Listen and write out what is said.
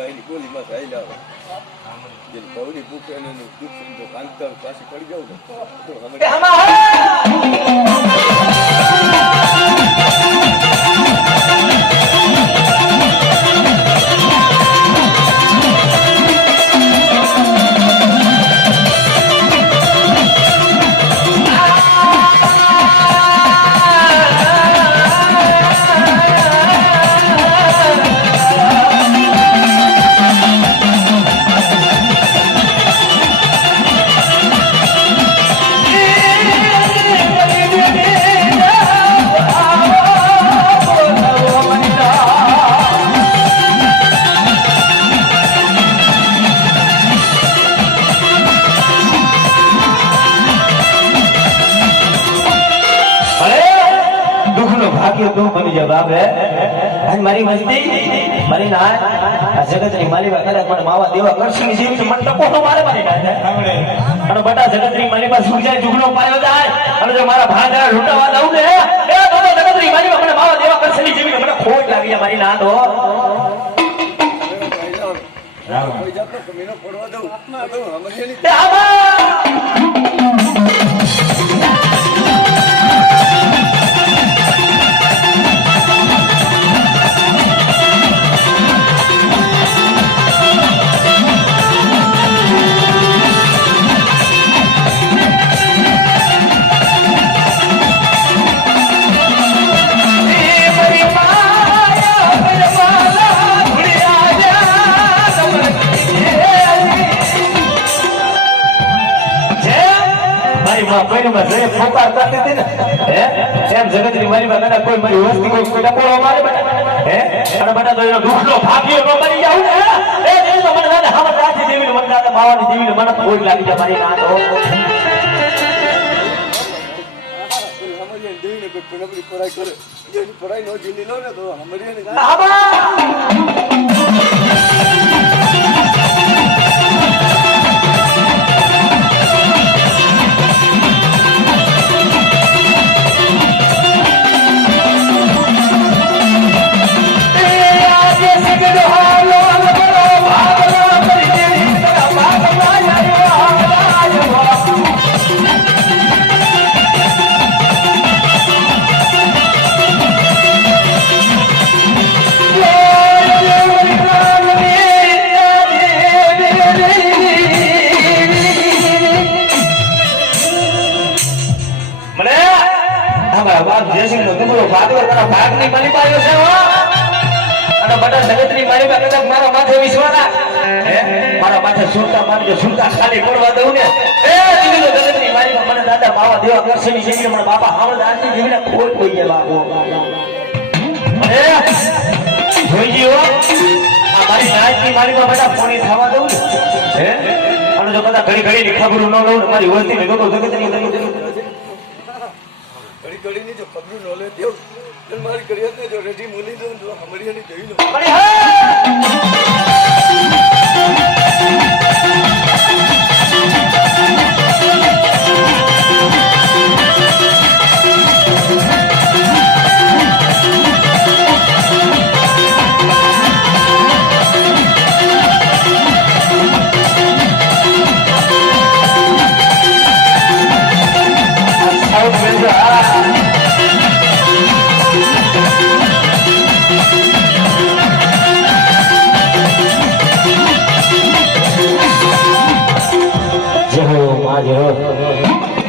બાઈની ગોલીમાં ખાઈ લાવે જે પૌડી ભૂખે અને દુઃખ તો કાંતર પાછી પડી જાવ ને તો તું મને જવાબ હે અને મારી મસ્તી મારી ના આ જગત ની મારી વાત કરે પણ માવા દેવા કરશી જેવી મન ટકો તો મારે મારી ના સાંભળે અને બટા જગત ની મારી પાસે સુજાય જુગનો પાયો જાય અને જો મારા ભાંડા લૂંટાવા દઉં ને એ તો જગત ની મારી મને માવા દેવા કરશી જેવી મને ખોટ લાગી મારી ના તો કોઈ જાતનો કમીનો પડવા દઉં તો હમણાં કોઈમાં જે ફોકાર કરતી હતી ને હે એમ જગત ની મારી માં કોઈ મારી વસ્તી કોઈ ટકોરો મારે બેટા હે અને બેટા તો એનો દુખનો ભાગ્યો નો મરી જાવ ને એ દેવી તો મને દાદા હામત રાખી દેવી ને મને દાદા માવાની દેવી ને મને કોઈ લાગી જાય મારી ના તો હમણાં દેવીને કોઈ પુનઃ પરાઈ કરે જેની પરાઈ નો જીલી લો ને તો હમણાં મારા માથે વિશ્વાસ મારા માથે સુરતા મારી સુરતા ખાલી પડવા દઉં ને એ જગતની મારી મને દાદા માવા દેવા કરશે ની જેવી મને બાપા હાવળ આરતી જેવી ખોટ કોઈ જાય બાપો જોઈ ગયો આ મારી નાચની મારી માં બેટા પોણી થવા દઉં ને હે અને જો કદાચ ઘડી ઘડી ની ખબર ન લઉં મારી વસ્તી ને ગોતો જગતની ઘડી ઘડી ની જો ખબર ન લે દેવ મારી કરી હતી જો રેડી મૂલી દઉં તો હમરિયાની જોઈ લો જય હો માં જય હો